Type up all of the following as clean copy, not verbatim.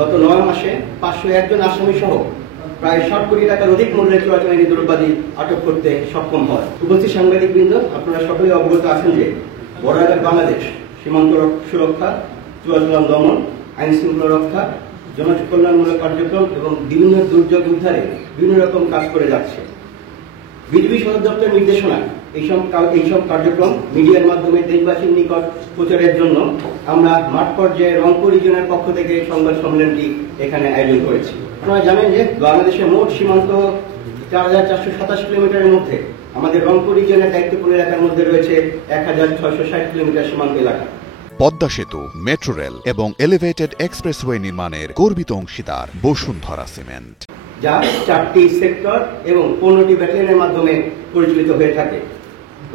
গত 9 মাসে 501 জন আসামি সহ প্রায় 60 কোটি টাকার অধিক মূল্যের চোরাচালানি দ্রব্যাদি আটক করতে সক্ষম হয়। উপস্থিত সাংবাদিকবৃন্দ, আপনারা সকলেই অবগত আছেন যে বর্ডার বাংলাদেশ সীমান্ত সুরক্ষা, চোরাচালান দমন, আইন শৃঙ্খলা রক্ষা, জনকল্যাণমূলক কার্যক্রম এবং বিভিন্ন দুর্যোগ উদ্ধারে বিভিন্ন রকম কাজ করে যাচ্ছে। বিজিবি সদর দপ্তরের নির্দেশনায় এইসব কার্যক্রম মিডিয়ার মাধ্যমে দেশবাসীর নিকট প্রচারের জন্য আমরা মাঠ পর্যায়ে রংপুর রিজনের পক্ষ থেকে সংবাদ সম্মেলনটি এখানে আয়োজন করেছি। আপনারা জানেন যে বাংলাদেশের মোট সীমান্ত 4427 কিলোমিটারের মধ্যে আমাদের রংপুর রিজনের দায়িত্বপূর্ণ এলাকার মধ্যে রয়েছে 1660 কিলোমিটার সীমান্ত এলাকা। পদ্মা সেতু, মেট্রো রেল এবং এলিভেটেড এক্সপ্রেসওয়ে নির্মাণের গর্বিত অংশীদার বসুন্ধরা সিমেন্ট, যা 4টি সেক্টর এবং 15টি ব্যাটালিয়নের মাধ্যমে পরিচালিত হয়ে থাকে।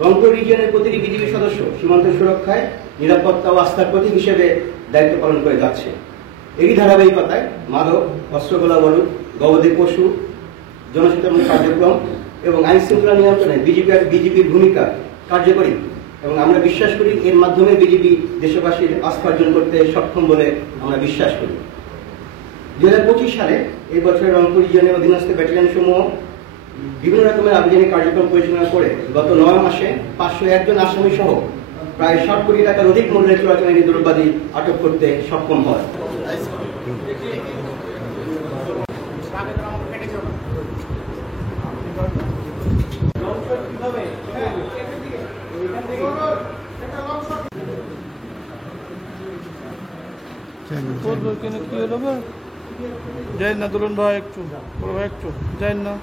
রংপুর রিজিয়নের প্রতিটি বিজিবি সদস্য সীমান্ত সুরক্ষায় নিরাপত্তা ও আস্থার প্রতীক হিসেবে দায়িত্ব পালন করে যাচ্ছে। এই ধারাবাহিকতায় মাদক, অস্ত্রগোলা বারুদ, গবাদি পশু, জনসচেতন কার্যক্রম এবং আইন শৃঙ্খলা নিয়ন্ত্রণে বিজিবির ভূমিকা কার্যকরী এবং আমরা বিশ্বাস করি এর মাধ্যমে বিজিবি দেশবাসীর আস্থা অর্জন করতে সক্ষম বলে আমরা বিশ্বাস করি। 2025 সালে এই বছর রংপুর রিজিয়নের অধীনস্থ ব্যাটালিয়ন সমূহ বিভিন্ন রকমের আভিযানিক কার্যক্রম পরিচালনা করে গত 9 মাসে 501 জন আসামি সহ প্রায় 60 কোটি টাকার অধিক মূল্যের চোরাচালানি দ্রব্যাদি আটক করতে সক্ষম হয়। যাই না দুলন ভাই, একটু বড় ভাই, একটু যাই না।